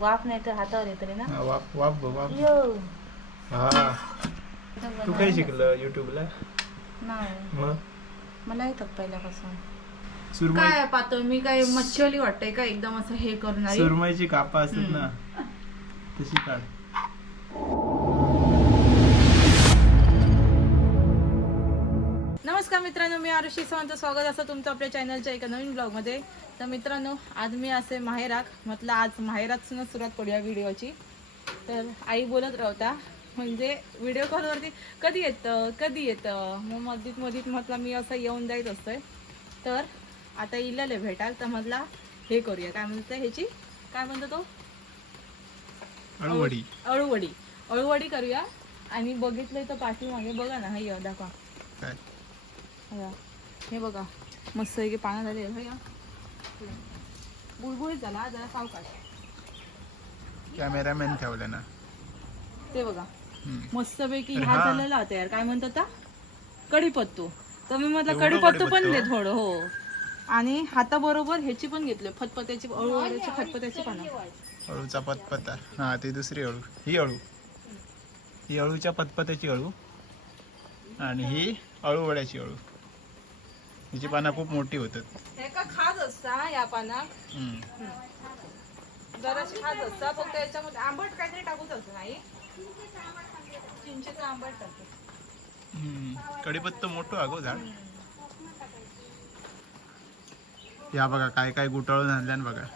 वाफ नाही तर हातावर येत रे ना. हा, वाप वाप बघ, वाप यो. हा. तू काय शिकलं युट्यूबला नाही. मग? मला येतात पहिल्यापासून. सुरमई काय पाहतो मी काय मच्छीवाली वाटतंय का? एकदम असं हे करणार? सुरमईची कापा असतात ना. तशी काढ. नमस्कार मित्रांनो मी आरुषी सावंत. स्वागत असं तुमचं आपल्या चॅनलच्या एका नवीन ब्लॉगमध्ये तर मित्रांनो आज मी असे माहेराक म्हटलं आज माहेरातूनच सुरुवात करूया व्हिडिओची. तर आई बोलत राहता म्हणजे व्हिडिओ कॉलवरती कधी येतं कधी येतं? मग मधीत मधीत म्हटलं मी असं येऊन जायत असतोय. तर आता इलेले भेटाल तर म्हटला हे करूया. काय म्हणतं ह्याची? काय म्हणतो तो? अळूवडी. अळूवडी. अळूवडी करूया. आणि बघितलंय तर पाठीमागे बघा ना हे दाखवा. हे. बघा. मस्त की पानं झाले बुळबुळीत झाला जरा सावकाश कॅमेरामॅन ठेवलं ना. ते बघा. मस्तपैकी अरे हा हा. झालेला होता यार. काय म्हणतो आता? कढीपत्तो तर मी म्हटलं एवढं कढीपत्तो पण कढीपत्तो? दे थोडं हो. आणि हाताबरोबर ह्याची पण घेतले फतपत्याची अळूवड्याची फतपत्याची पानं. अळूचा पतपता हा ती दुसरी अळू. ही अळू. ही अळूच्या पतपत्याची अळू. आणि ही अळूवड्याची अळू. हिची पानं खूप मोठी होतात. हे का खात असता या पानात? हम्म. जराशी खात असता फक्त याच्यामध्ये आंबट काहीतरी टाकूच असतं नाही चिंचेचं आंबट टाकतो. हम्म. कढीपत्ता मोठं अगो झाड. या बघा काय काय गुटाळून आणल्यान बघा.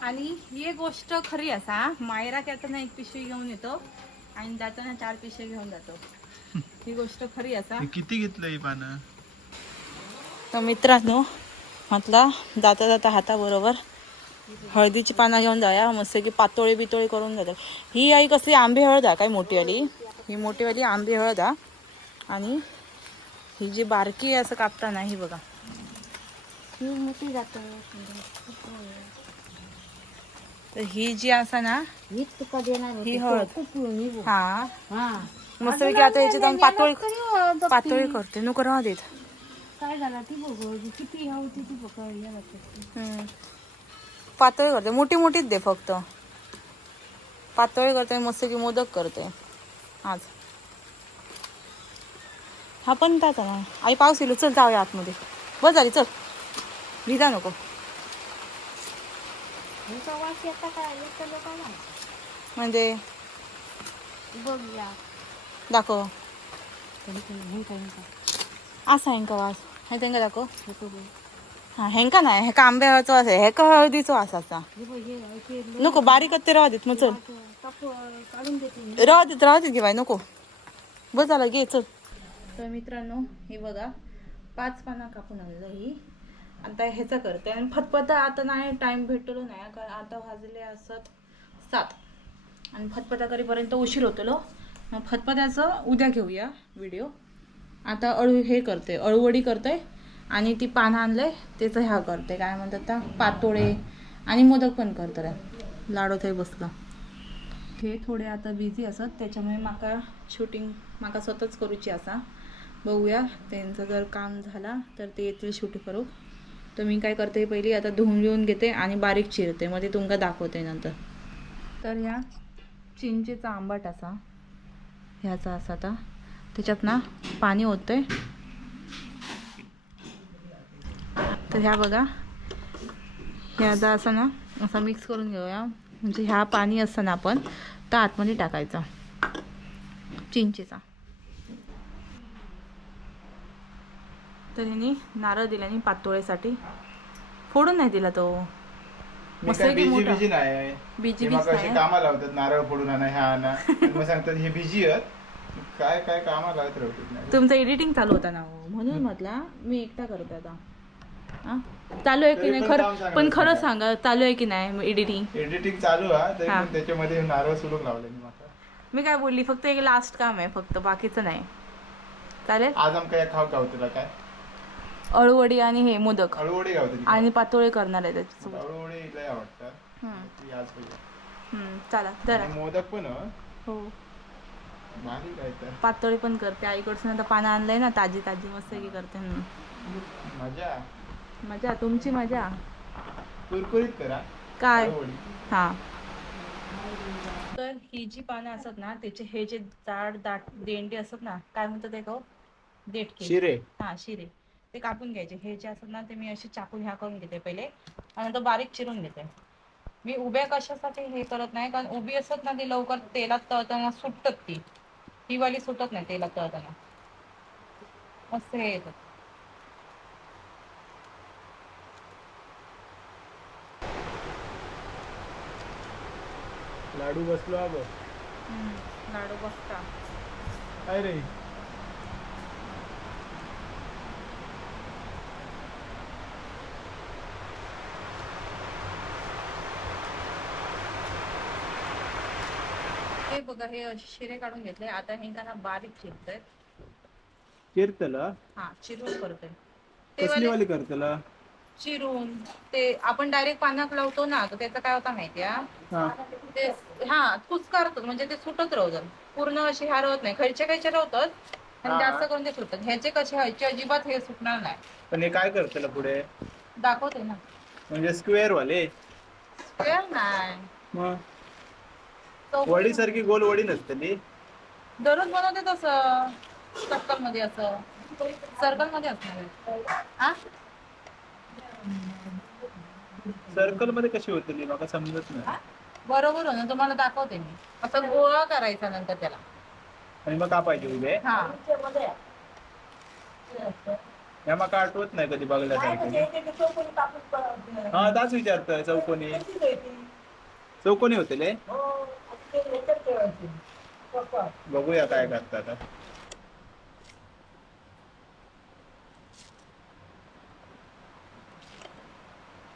आणि ही एक गोष्ट खरी असा मायरा येताना एक पिशवी घेऊन येतो आणि जाताना चार पिशवी घेऊन जातो. ही गोष्ट खरी असा. हे किती घेतलं ही पानं? तर मित्रांनो म्हटलं जाता जाता हाताबरोबर हळदीची पानं घेऊन जाऊया. मस्त की पातोळी बितोळी करून जातात ही आई कसली? आंबे हळद आहे काय? मोठीवाली ही मोठीवाली आंबे हळद आहे. आणि ही जी बारकी आहे असं कापताना ही बघा. ही मोठी जात तर ही जी असा ना ही हळद. हा. मस्त की आता याची जाऊन पातोळी पातोळी करते. नको राहू देत. काय झालं? ती बघ किती होती ती बघ. पातळी करते. मोठी मोठीच दे फक्त. पातळी करते मस्त की मोदक करते. आज. हा पण त्याचा ना. आई पाऊस येलो चल जाऊया आतमध्ये. बस झाली चल. भिजा नको. काय म्हणजे? दाखव. असा हेंका वास? हे त्यांका दाखव हा हेंका नाही हेका आंब्याचो वास आहे हेका हळदीचो वास असा नको बारीक ते राह देत मग चल काप काढून देत राह देत घे बाय नको बस झालं घे चल तर मित्रांनो हे बघा पाच पानं कापून आणलं ही आता ह्याचं करते आणि फतफत आता नाही टाइम भेटलो नाही कारण आता वाजले असत सात आणि फतफता करीपर्यंत उशीर होतलो मग फतफत्याचं उद्या घेऊया व्हिडिओ आता अळू हे करते अळूवडी करते आणि ती पानं आणलंय त्याचं ह्या करते. काय म्हणतात त्या? पातोळे आणि मोदक पण करते लाडू थंय बसला. हे थोडे आता बिझी असत त्याच्यामुळे माका शूटिंग माका स्वतःच करूची असा. बघूया त्यांचं जर काम झाला तर ते येतील शूट करू. तर मी काय करते पहिली आता धुवून घेऊन घेते आणि बारीक चिरते मग ते तुमका दाखवते नंतर. तर ह्या चिंचेचा आंबट असा ह्याचा असा आता. त्याच्यात ना पाणी होतंय तर ह्या बघा हे आता असं ना असा मिक्स करून घेऊया. म्हणजे ह्या पाणी असतं ना आपण तर आतमध्ये टाकायचा. चिंचेचा. तर ह्यानी नारळ दिल्याने पातोळ्यासाठी. फोडून नाही दिला तो. मस्त आहे की बिजी मोठा? बिजी नाही बिजी हे बीज मग अशी नाही कामाला लावतात नारळ फोडून आणा ह्या आणा. आणि मग सांगतात हे बिजी आहेत. काय काय कामाला लावत राहतात नाही तुमचं एडिटिंग चालू होता ना हो. म्हणून म्हटला मी एकटा करते आता. हा? चालू आहे की तरी नाही? पण खरं काम पण आहे. खरं सांगा चालू आहे की नाही एडिटिंग एडिटिंग चालू हा तरी हा. पण त्याच्यामध्ये नारळ सोडून लावले मी माका मी काय बोलली फक्त एक लास्ट काम आहे फक्त बाकीचं नाही. चालेल? आज आमका या खाव खाव तुला काय? अळूवडी आणि हे मोदक. अळूवडी गावते आणि पातोळे करणार आहे त्याच्यासोबत. अळूवडी लय आवडतात. हम्म. ती आज पाहिजे हम्म, चला आणि मोदक पण हं. हो. पातोळी पण करते. आईकडसून आता पानं आणलंय ना ताजी ताजी मस्त की करते. मजा. मजा. तुमची मजा. कुरकुरीत करा. काय? हा. तर ही जी पानं असतात ना त्याचे हे जे जाड दाट देंडे असतात ना काय म्हणतात ते गं? देटके. शिरे. हा शिरे. ते कापून घ्यायचे. हे जे असतात ना ते मी असे चाकून ह्या करून घेते पहिले. आणि नंतर बारीक चिरून घेते. मी उभ्या कशासाठी हे करत नाही कारण उभी असत ना ती लवकर तेलात तळताना सुटतात ती. ही वाली सुटत नाही तेलात तळताना. मस्त हे येतात लाडू बसलो अगं लाडू बघता काय हे बघा हे असे शिरे काढून घेतले. आता हे त्यांना बारीक चिरतोय. चिरतला? हा चिरून करतोय. ते कसली वाले वाली करतला? चिरून. ते आपण डायरेक्ट पानात लावतो ना तर त्याचं काय होतं माहितीये हा? ते हा कुच करतो म्हणजे ते सुटत राहतात पूर्ण असे हरवत नाही. खयचे खयचे राहतात आणि हा. जास्त करून ते सुटतात ह्याचे कसे ह्याचे अजिबात हे सुटणार नाही. पण हे काय करतला पुढे? दाखवते ना. म्हणजे स्क्वेअर वाले Square नाही. मग. वडी सारखी गोल वडी नसतली दररोज बनवते तसं. सर्कलमध्ये असं. सर्कलमध्ये असणार सर्कलमध्ये कशी होतली मला समजत नाही. बरोबर हो ना तुम्हाला दाखवते मी. असं गोळा करायचा नंतर त्याला. आणि मग का पाहिजे उभे. हा. ह्या माका आठवत नाही कधी बघल्यासारखं? हा ताच विचारतोय चौकोनी. चौकोनी बघूया काय करतात आता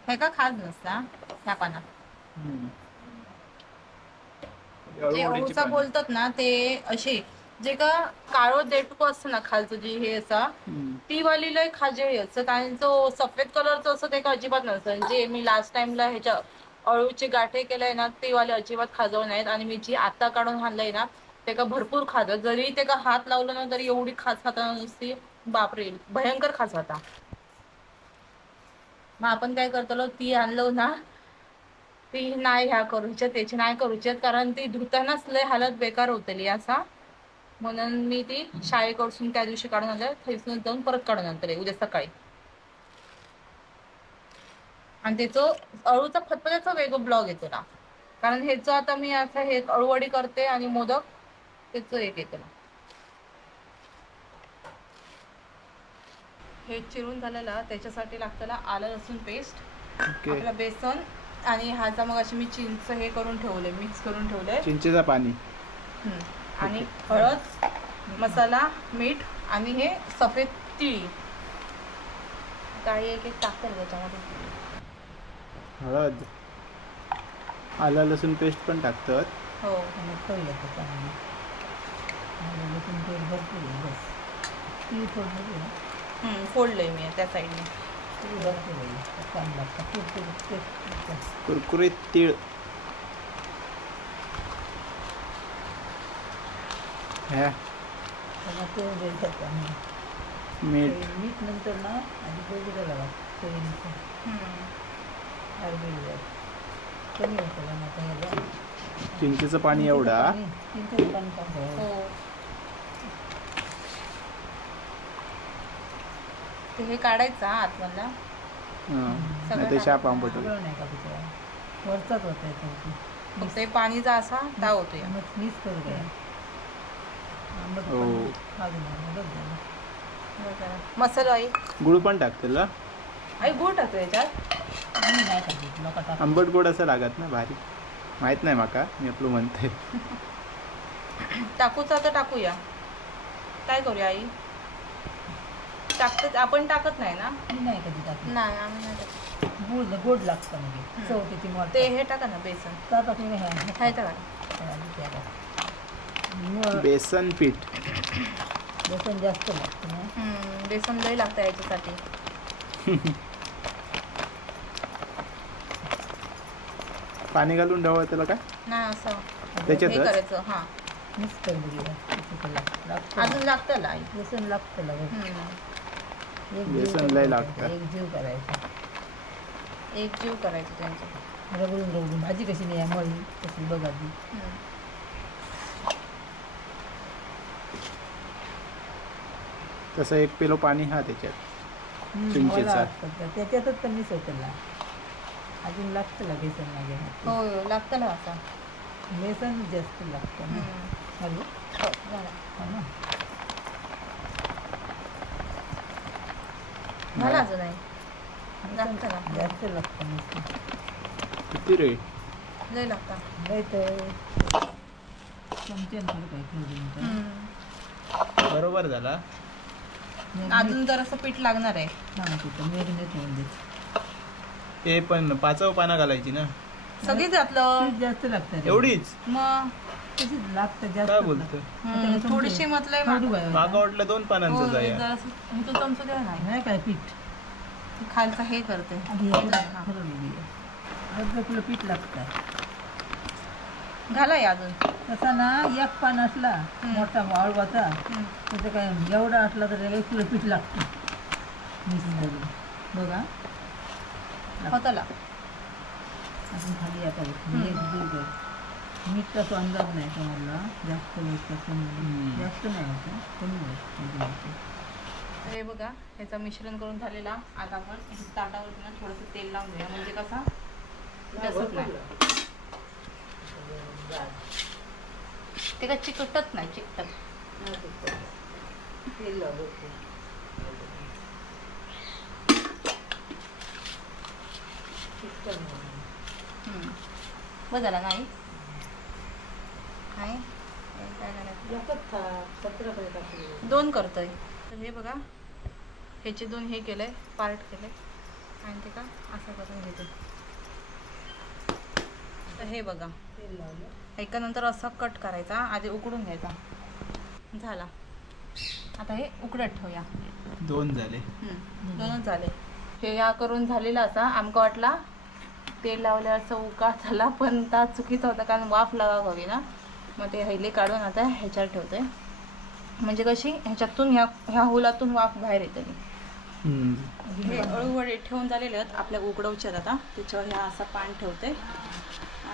हे का खास नसता ह्या हम्म. जे पानं. बोलतात ना ते असे जे का काळो देटको असतं ना खालचं जे हे असा हम्म. ती वाली लय खाजे असतं त्यांचं सफेद कलरचं असं ते का अजिबात नसतं जे मी लास्ट टाइमला ह्याच्या अळूचे गाठे केलंय ना ते वाले अजिबात खाजव नाहीत आणि मी जी आता काढून आणलंय ना ते का भरपूर खाजत जरी ते का हात लावलं ना तरी एवढी खास खाता नुसती. बापरे भयंकर खास खाता. मग आपण काय करतो ती आणलो ना ती नाही ह्या करूच्या त्याची नाही करूच्यात कारण ती धुतानाच लय हालत बेकार होतली असा. म्हणून मी ती शाळेकडसून त्या दिवशी काढून आणलं थैसून जाऊन परत काढून आणतले उद्या सकाळी. आणि त्याचं अळूचा फतफत्याचा वेगळं ब्लॉग येतो ना. कारण ह्याचं आता मी असं हे अळूवडी करते आणि मोदक त्याचं एक येतं ना. हे चिरून झालेलं त्याच्यासाठी लागतं आलं लसूण पेस्ट आपलं बेसन आणि ह्याचा मग अशी मी चिंच हे करून ठेवले मिक्स करून ठेवले चिंचेचा पाणी. आणि हळद मसाला मीठ आणि हे सफेद तिळी. काही एक एक टाकते त्याच्यामध्ये. हळद आला लसूण पेस्ट पण टाकतात. हो हम्म, फोडलंय मी त्या साईडने कुरकुरीत तीळ. ह्या मीठ. मीठ नंतर ना आधी लावा हम्म. कमी होतं ना आता ह्याला. चिंचेचं पाणी एवढा चिंचेचं पाणी. हो ते हे काढायचं हा आतमधला हं. नाही ते शाप आंबट होतं. सगळं नाही का वरचाच होता येतो फक्त हे पाणीचा असा दाव होतो या. मग मीच करू द्या आंबट हो. पाणी. मसाला आई गुळ पण टाकतील ना आई गुळ टाकतो याच्यात. आम्ही नाही टाकत लोक टाकतात आंबट गोड असं लागत ना भारी. माहीत नाही माका मी आपलं म्हणते. टाकूचा तर टाकूया. काय करूया आई? टाकत आपण टाकत नाही ना? मी नाही कधी टाकत नाही आम्ही नाही टाकत. गोड गोड लागतं म्हणजे. चव त्याची मोठ ते हे टाका ना बेसन. हे टाका. मग बेसन पीठ. बेसन जास्त लागतं ना? हम्म, बेसन लय लागतं याच्यासाठी. पाणी घालून ढवळ त्याला काय? नाही असं. हे त्याच्यातच करायचं हा. मिक्स करून अजून लागतं लागतं लागत हम्म. एक जीव बेसन करायचा, लय लागतं. एक जीव करायचा. एक जीव करायचं त्यांचं. रगडून रगडून. भाजी कशी नाही मळी कशी बघा ती हम्म. तसं एक किलो पाणी हा त्याच्यात. त्याच्यातच तर मिस होतला अजून लागतं ना बेसन माझ्या हाती. हो लागतं ना असा बेसन जास्त लागतं ना. हॅलो? हो, झाला. हो ना. झाला अजून लागतं ना. जास्त लागतं बेसन किती रे? लय लागतं. नाही तर. चमच्यानं थोडं काही. बरोबर झाला. अजून जरासं पीठ लागणार आहे. तिथं मॅरिनेट होऊन देत ते पण पाचव पानं घालायची ना. सगळीच घातलं? पीठ जास्त लागतं. एवढीच? मग? तशीच लागतं जास्त काय लागतं. बोलतो हम्म, थोडीशी म्हटलंय थोडी बाय- मागं वाटलं दोन पानांचं जाया. जरासं मी तो चमचा द्या नाही नाही काय पीठ. खालचं हे करते. आधी हे हे हा. आहे किलो पीठ लागतं. घाला या अजून. तसा ना एक पान असला. मोठा वाळवाचा. त्याचं काय एवढा असला तर त्याला एक किलो पीठ लागतं. बघा. होतं ला अजून खाली आता. मीठ तसं अंदाज नाही तुम्हाला. जास्त वेळ कमी. जास्त नाही होतं कमी होतं हे बघा ह्याचं मिश्रण करून झालेला आता आपण ताटावरती ना थोडंसं तेल लावून घेऊया. म्हणजे कसा? नाही. ते का चिकटत नाही चिकटत. तेल लावलं हम्म. नाही नाही दोन करतोय. तर हे बघा ह्याचे दोन हे केलंय पार्ट केले आणि ते का असं करून घेते तर हे बघा. तेल लावलं एका नंतर असा कट करायचा आधी उकडून घ्यायचा. झाला. आता हे उकडत ठेवूया. दोन झाले. दोनच झाले. हे या करून झालेला असा आमका वाटला तेल लावल्याचा उका झाला पण ता चुकीचा होता कारण वाफ लावा हवी ना. मग ते हैले काढून आता ह्याच्यावर ठेवते म्हणजे कशी ह्याच्यातून ह्या ह्या होलातून वाफ बाहेर येते हे अळूवडे ठेवून झालेले आहेत आपल्या उकडवचे आहेत आता. त्याच्यावर ह्या असा पान ठेवते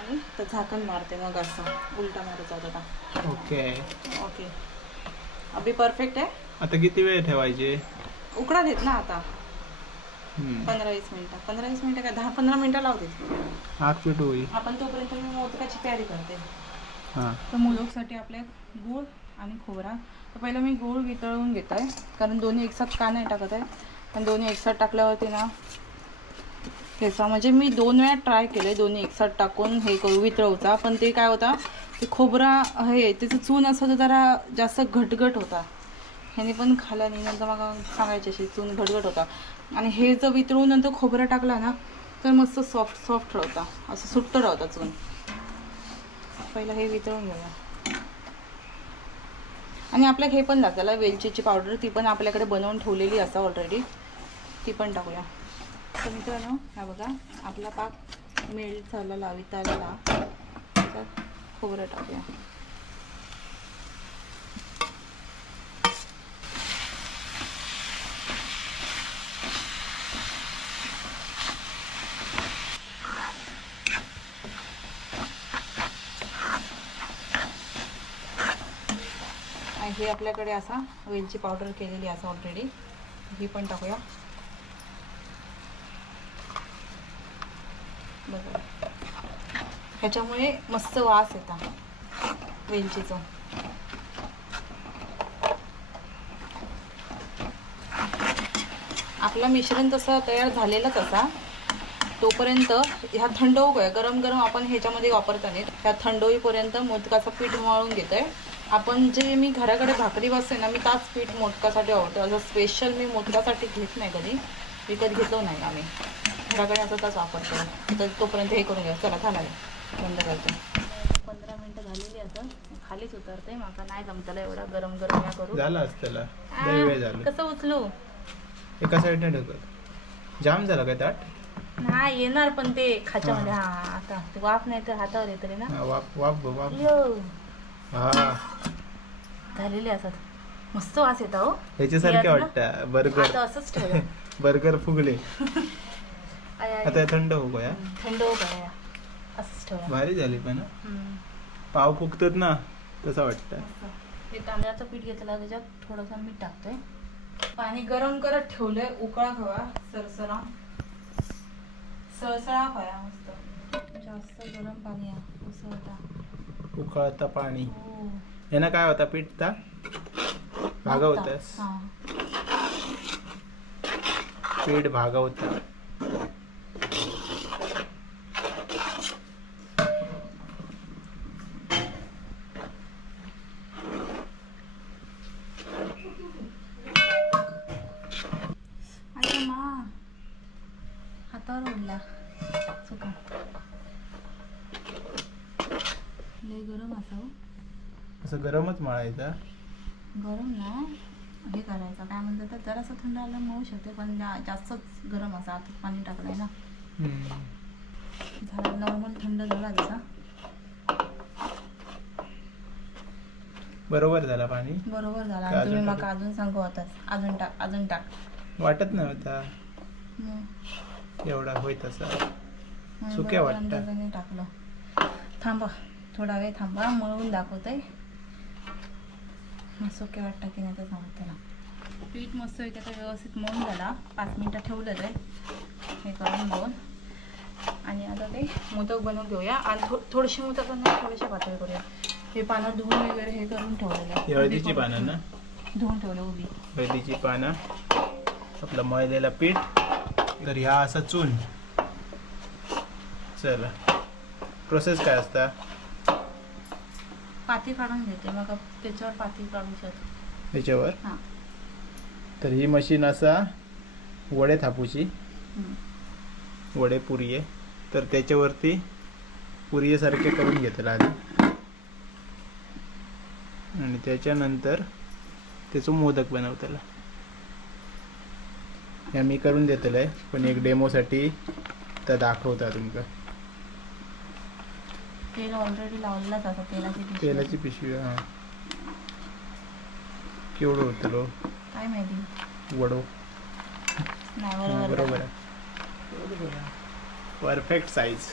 आणि तर झाकण मारते मग असं. उलटा मारायचा होता आता. ओके. ओके. अभी परफेक्ट आहे? आता किती वेळ ठेवायचे? उकडा देत ना आता. पंधरा वीस मिनिटं. पंधरा वीस मिनिटं काय? दहा पंधरा मिनिटं लावते चूट होईल. आपण तोपर्यंत मी मोदकाची तयारी करते. हां. तर मोदकसाठी आपले गूळ आणि खोबरा. तर पहिलं मी गूळ वितळवून घेत आहे कारण दोन्ही एकसाथ का नाही टाकत आहे? पण दोन्ही एकसाथ टाकल्यावरती ना ह्याचा म्हणजे मी दोन वेळा ट्राय केलं दोन्ही एकसाथ टाकून हे करू वितळवता पण ते काय होता ते खोबरा हे त्याचं चून असं तर जरा जास्त घटघट होता. ह्याने पण खाला नाही नंतर मग सांगायचे अशी चून घटघट होता. आणि हे जर वितळून नंतर खोबरा टाकला ना तर मस्त सॉफ्ट सॉफ्ट राहता. असं सुट्ट राहता चून. पहिलं हे वितळून घेऊया. आणि आपल्याला हे पण लागतं वेलचीची पावडर ती पण आपल्याकडे बनवून ठेवलेली असं ऑलरेडी ती पण टाकूया. तर मित्रांनो हा बघा आपला पाक मेल्ट झालेला वितळलेला. तर खोबरं टाकूया. आणि हे आपल्याकडे असा वेलची पावडर केलेली असं ऑलरेडी ही पण टाकूया. बघा ह्याच्यामुळे मस्त वास येता. वेलचीचा. आपला मिश्रण तसं तयार झालेलाच असा. तोपर्यंत ह्या थंड होऊ गरम गरम आपण ह्याच्यामध्ये वापरता नाही ह्या थंड होईपर्यंत मोदकाचं पीठ मळून आहे आपण जे मी घराकडे भाकरी बसते ना मी ताच पीठ मोदकासाठी वापरतो. असं स्पेशल मी मोदकासाठी घेत नाही कधी. विकत घेतलो नाही आम्ही. घराकडे असं ताच वापरतो तर तोपर्यंत हे करून घ्या चला झाला बंद करतो. पंधरा मिनटं झालेली असं खालीच उतरते. माका नाही जमतलं एवढा गरम गरम या करू झालं असं त्याला. लय वेळ झालं. कसं उचलू? एका साईडने ढकल. जाम झालं काय ताट नाही येणार पण ते खाच्यामध्ये. हा. आता. ते वाफ नाही तर हातावर येत रे ना. हा, वाप वाप वाप यो. हा. झालेले असत मस्त वास येतो हो. ह्याच्यासारखे यात ना? वाटतं. बर्गर. आता असंच ठेवलं. बर्गर फुगले. आता हे थंड होऊ गया थंड हो गया असंच ठेवलं भारी झाली पण हं. पाव फुगतात ना तसं वाटतं. हे तांदळाचं पीठ घेतलं त्याच्यात? थोडंसं मीठ टाकतोय. पाणी गरम करत ठेवलंय. उकळा खावा सरसरा. सरसळा खाया मस्त. जास्त गरम पाणी आहे उसळता उकळता पाणी. हो. यानं काय होता पीठ भागवतास. हा. पीठ भागवता. असं गरमच मळायचा. गरम ना? हे करायचं. काय म्हणतात तर जरासं थंड आलं मळू शकते पण जा- जास्तच गरम असा आता पाणी टाकलंय ना. हम्म. झाला नॉर्मल थंड झाला जसा. बरोबर झाला पाणी? बरोबर झाला. आणि तुम्ही अजून मग अजून सांगू होतास अजून टाक अजून टाक. वाटत नव्हता हम्म. एवढा होय तसा. सुक्या बरोबर. अंदाजाने टाकलं. थांबा. थोडा वेळ थांबा. मळून दाखवतंय. मग सुके वाटतं की नाही तर सांगत त्याला पीठ मस्त आहे आता व्यवस्थित मळून झाला. पाच मिनटं ठेवलं ते. हे करून मळून. आणि आता ते मोदक बनवून घेऊया. आणि थो थोडेसे मोदक बनवून थोडेसे पातळ करूया. हे पानं धुवून वगैरे हे करून ठेवलेलं. आहे. हळदीची. पानं ना? धुवून ठेवलं उभी. हळदीची पानं. आपलं मळलेलं पीठ. तर ह्या असा चून. चला. प्रोसेस काय असता? पाती काढून घेते. मग त्याच्यावर पाती काढू शकतो. त्याच्यावर? हां. तर ही मशीन असा वडे थापूची. हम्म. वडे पुरिये. तर त्याच्यावरती पुरियेसारखे करून घेतलं आधी. आणि त्याच्यानंतर त्याचं मोदक बनवतला. या मी करून देतलं आहे पण एक डेमोसाठी तर दाखवता तुमका तेल ऑलरेडी लावलेलाच असं तेलाची पिशवी. तेलाची पिशवी हां. केवढं होतलो काय माहिती. वडो. नाही बरोबर परफेक्ट साईज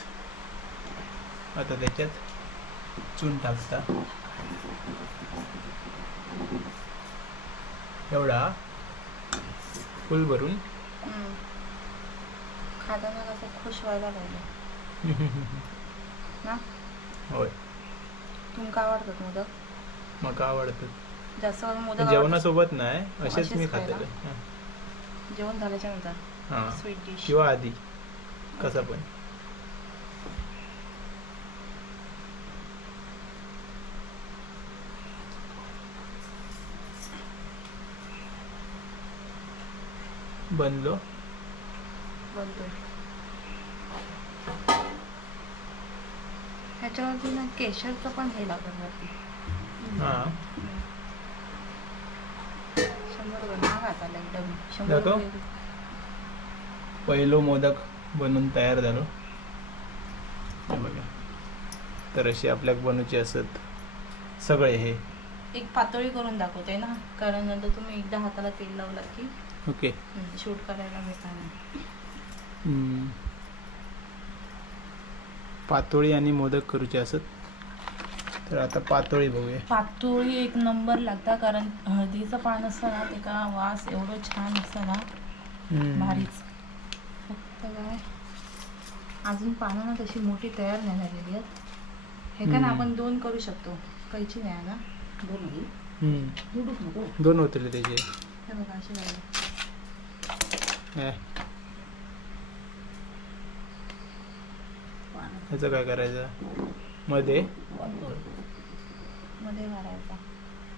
आता त्याच्यात चून टाकता. एवढा फुल भरून. खाताना कसं खुश व्हायला पाहिजे. ना? होय. तुमका आवडतात मोदक? मका आवडतं जास्त करून मोदक आवडतात. जेवणासोबत नाही असेच असेच मी खायला? खातेले. जेवण झाल्याच्यानंतर? हां. स्वीट डिश किंवा आधी. कसं पण. बनलो. बनतोय. ह्याच्यावरती ना केशरचं पण हे लागत वरती. शंभर महाग आता शंभर पहिलो मोदक बनून तयार झालो. बघा. तर असे आपल्याक बनवचे असत सगळे हे. एक पातळी करून दाखवते ना कारण नंतर तुम्ही एकदा हाताला तेल लावला की ओके. शूट करायला हम्म. पातोळी आणि मोदक करूचे असत. तर आता पातोळी बघूया. पातोळी एक नंबर लागता कारण हळदीचं पान असतं ना ते का वास एवढं छान असतं ना. भारीच. फक्त काय अजून पानं ना तशी मोठी तयार नाही झालेली आहेत. हे का ना. आपण दोन करू शकतो. कैची नाही ना? दोन दोन होतले त्याचे. हे बघा असे झाले हे, पानं ह्याचं काय करायचं? मध्ये. मध्ये घालायचा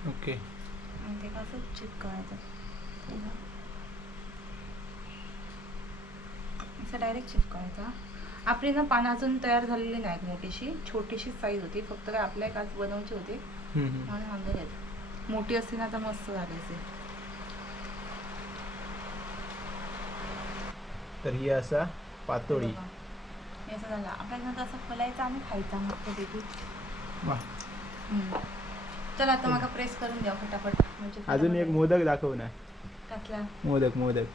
ओके. आणि ते कसं चिपकायचं असं डायरेक्ट चिपकायचा आपली ना पानं अजून तयार झालेली नाहीत मोठीशी. छोटीशी साईज होती. फक्त काय आपल्या एक आज बनवची होती. म्हणून आणले आहेत मोठी असती ना तर मस्त झाली असेल. तर ही असा पातोळी. खायचा आता मग प्रेस करून द्या फटाफट. म्हणजे अजून एक मोदक दाखव ना. मोदक मोदक.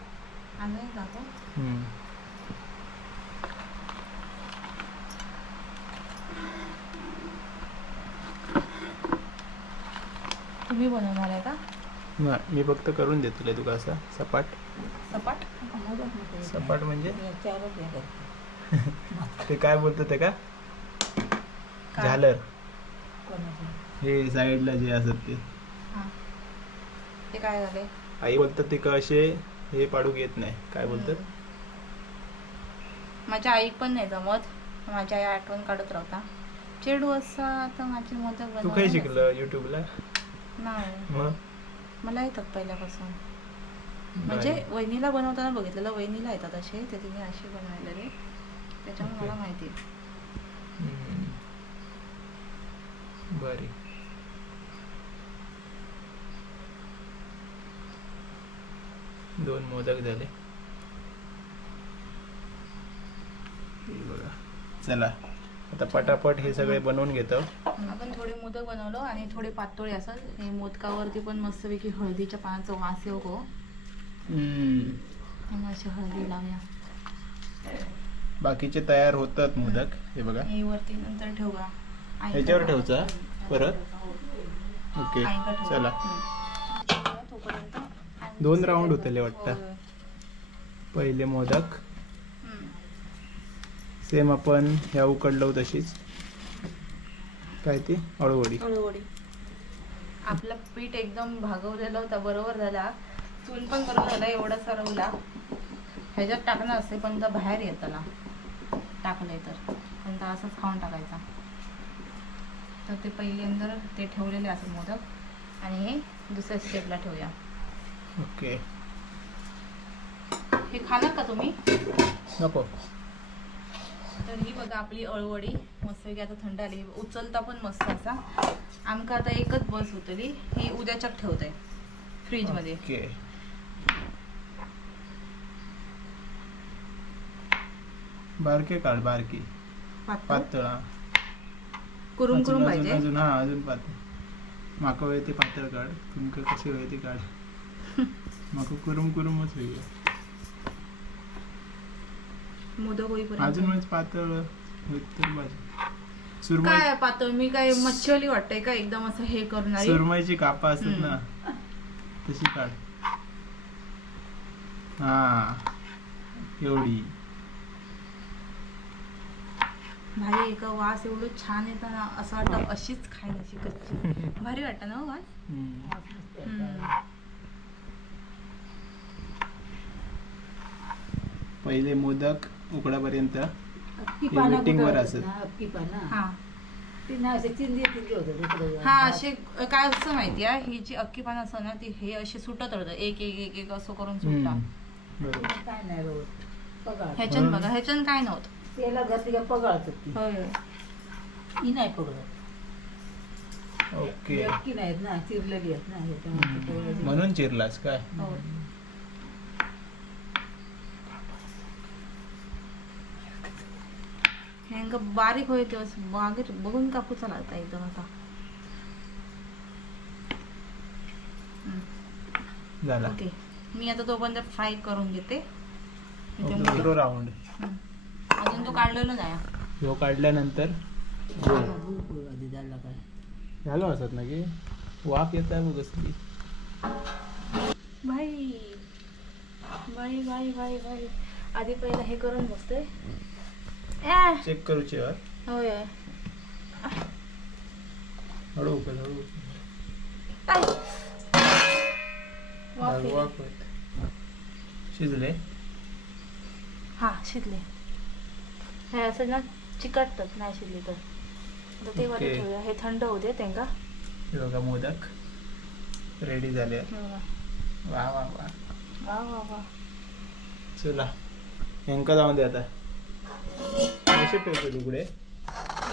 तुम्ही बनवणार आहे का? मी फक्त करून देतो तुला तुका सपाट? सपाट? सपाट म्हणजे? ते काय बोलतं ते का? कोणाचं हे साईडला जे असत ते. ते काय झाले? आई बोलतात ते का असे हे पाडूक येत नाही. काय बोलतात? माझ्या आई पण नाही जमत. माझ्या आई आठवण काढत राहता. चेडू असा तर माझे मोदक तू काय. शिकलं युट्यूबला नाही. मला येतात पहिल्यापासून. म्हणजे वहिनीला बनवताना बघितलेलं. वहिनीला येतात असे. ते तिने असे बनवलेले. त्याच्यामुळे मला माहिती आहे. बरी. दोन मोदक झाले. हे बघा. चला. आता पटापट हे सगळे बनवून घेतो. आपण थोडे मोदक बनवलो आणि थोडे पातोळे असत हे मोदकावरती पण मस्तपैकी हळदीच्या पानाचा वास येऊ हम्म. त्यामुळे अशी हळदी लावूया. बाकीचे तयार होतात मोदक हे बघा. हे वरती नंतर ह्याच्यावर ठेवचा परत? ओके आईला ठेवूया. चला. दोन राऊंड होतले वाटतं. पहिले मोदक. सेम आपण ह्या उकडलो तशीच. काय ती? अळूवडी. हळूहळू आपलं पीठ एकदम भागवलेलं होता बरोबर झाला. चूल पण बरोबर झाला एवढा सरवला. ह्याच्यात टाकणं असते पण तर बाहेर येताना टाकलंय तर. पण तर असंच खाऊन टाकायचा. तर ते पहिल्यांदा ते ठेवलेले असं मोदक. आणि हे दुसऱ्या स्टेपला ठेवूया. ओके. हे खाणार का तुम्ही? नको. तर ही बघा आपली अळवडी. मस्तपैकी आता थंड आली. उचलता पण मस्त असा. आमका आता एकच बस होतली ही उद्याच्याक ठेवते. फ्रीजमध्ये. बारके काढ बारकी. पातळ? हा. कुरुम अजून कुरुम अजून पाहिजे? अजून हा अजून पातळ. माका वेळ ते पातळ काढ. तुमका कशी वेळ ती काढ. माका कुरुम कुरुमच होईल. मोदक होईपर्यंत. अजून म्हणजे पातळ होईल तर सुरमई काय पातळ? मी काय मच्छली वाटतंय का? एकदम असं हे करणारी? सुरमईची कापा असतात. ना. तशी काढ. हा. एवढी. भारी एका वास एवढं छान येतं ना असं वाटतं अशीच खायला अशी कच्ची. भारी वाटतं ना हो वास. पहिले मोदक उकडापर्यंत अख्खी हे पानं waiting कुठं वर होतात असत. हा. ती ना असे चिंदी चिंदी होतात इकडं हा असे काय असं माहिती आहे ही जी अख्खी पानं असं ना ती हे असे सुटत राहतं. एक एक एक एक असं करून पगाळ ह्याच्यान बघा. ह्याच्यान काय नव्हतं. तेला घातली का पगाळतात ती. होय. ही नाही पगळत. ओके. अख्खी नाहीत ना चिरलेली आहेत ना ह्याच्यामुळे ते पगळायची. म्हणून चिरलास काय? हो. हेंगा बारीक होय तेव्हा बागेत बघून कापूचा लागता एकदम असा. झाला. ओके. मी आता तोपर्यंत फ्राय करून घेते. ओके, दुसरं राऊंड हम्म. काढलेला नाही ह्यो काढल्यानंतर गोल. आधी झाला काय झालं असत ना की वाफ येत आहे बघ कसली भाई भाई भाई भाई भाई आधी पहिला हे करून बघते ए, चेक करूची हं. होय हळू उकळ हळू. वाफ उकळ. येते. वाफ येत. शिजले हा शिजले हे असं ना चिकटतात नाही शिजले तर. आता ते ओके. ठेवूया. हे थंड होऊ दे त्यांका हे बघा मोदक. रेडी झाले. वा वा वा. वा वा वा. चला. हेंका जाऊन दे आता. कसे ठेवतो तुकडे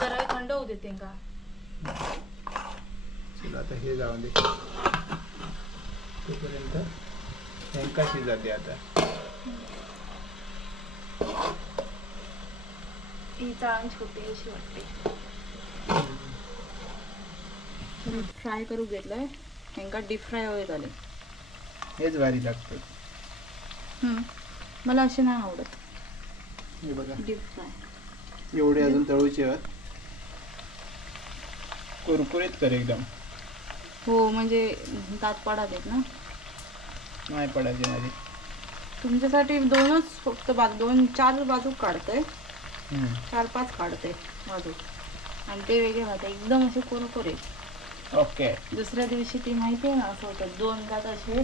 जरा हे थंड होऊ दे त्यांका चला आता हे जाऊन दे. तोपर्यंत हेंका शिजाते आता. ही चाळण छोटी अशी वाटते. फ्राय करू घेतलंय. त्यांका डीप फ्राय होत आले हेच भारी लागतं. मला असे नाही आवडत. हे बघा. Deep fry. एवढे अजून तळूचे आहेत. कुरकुरीत कर एकदम. हो म्हणजे दात पडत आहेत ना? नाही पडायची माझी तुमच्यासाठी दोनच फक्त बाजू दोन चार बाजू काढतोय. चार पाच काढतोय बाजू आणि ते वेगळे होते एकदम असे कोरकोरे. ओके. दुसऱ्या दिवशी ती माहिती आहे ना असं होतं दोन दात असे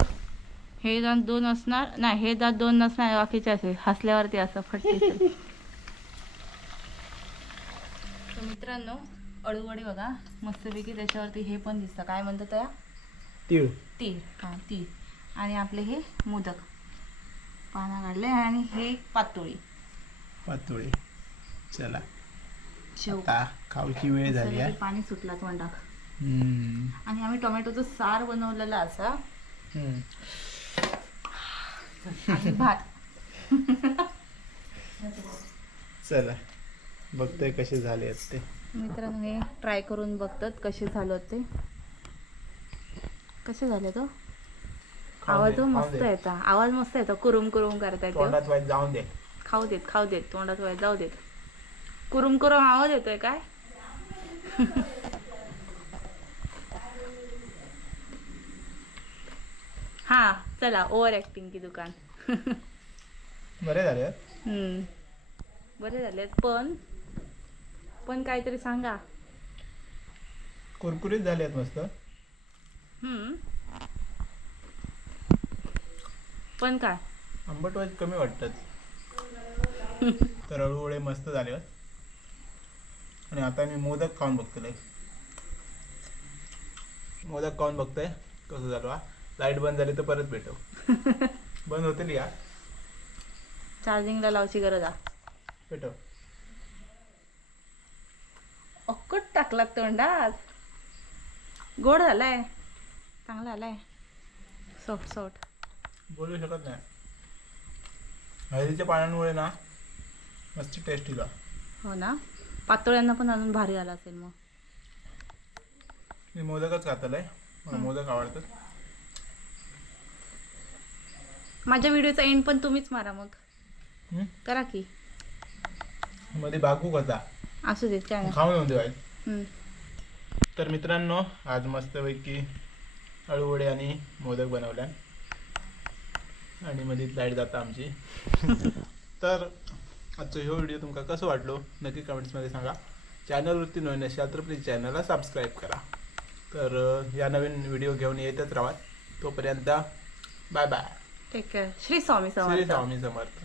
हे दात दोन असणार नाही हे दात दोन नसणार बाकीचे असे हसल्यावरती असं फटके तर. मित्रांनो अळूवडी बघा मस्तपैकी त्याच्यावरती हे पण दिसतं. काय म्हणतात त्या तीळ. तीळ. हां तीळ. आणि आपले हे मोदक. पाना काढले आणि हे पातोळी. पातोळी. चला. शेव. आता खाऊची वेळ झाली आहे. पाणी सुटला तोंडाक हम्म. आणि आम्ही टोमॅटोचं सार बनवलेला असा. हम्म. आणि भात. चला. बघतोय कसे झाले आहेत ते. मित्रांनो हे ट्राय करून बघतात कसे झालं ते. कसे झाले तो? आवाज दे, तो खाऊन मस्त दे. येतो. आवाज मस्त येतो. कुरुम कुरुम करता येतो तोंडात वाईट जाऊन दे. खाऊ देत खाऊ देत. तोंडात वाय जाऊ देत. कुरुम कुरुम आवाज येतोय काय हा चला ओव्हर ऍक्टिंग की दुकान बरे झाले. हम्म. बरे झालेत पण पण काहीतरी सांगा कुरकुरीत झाले आहेत मस्त हम्म. पण काय आंबट वाईट कमी वाटतात तर अळूवडे मस्त झाले आहेत. आणि आता मी मोदक खाऊन बघतोय. मोदक खाऊन बघतोय. कसं झालं लाइट बंद झाली तर परत भेटव बंद होतील या. चार्जिंगला लावची गरज भेटव अक्कट टाकलात तोंडात गोड झालाय. चांगला आलाय सोट सोट. बोलू शकत नाही. हळदीच्या पाण्यामुळे ना मस्त टेस्ट येईल हो ना? पातोळ्यांना पण अजून भारी आला असेल मग. मी मोदकच खातलंय. मला मोदक आवडतात. माझ्या व्हिडिओचा एंड पण तुम्हीच मारा मग. हम्म? करा की. मध्ये बाकू होता असू दे खाऊन येऊन देवाय तर मित्रांनो आज मस्तपैकी अळूवडे आणि मोदक बनवल्या आणि मध्ये लाइट जाता आमची. तर आजचा ह्यो व्हिडिओ तुमका कसं वाटलो नक्की कमेंट्समध्ये सांगा. चॅनलवरती नवीन असाल तर प्लीज चॅनलला सबस्क्राईब करा. तर या नवीन व्हिडिओ घेऊन येतच राहा तोपर्यंत bye bye take care Shri Swami Shri Samarth Swami Samarth.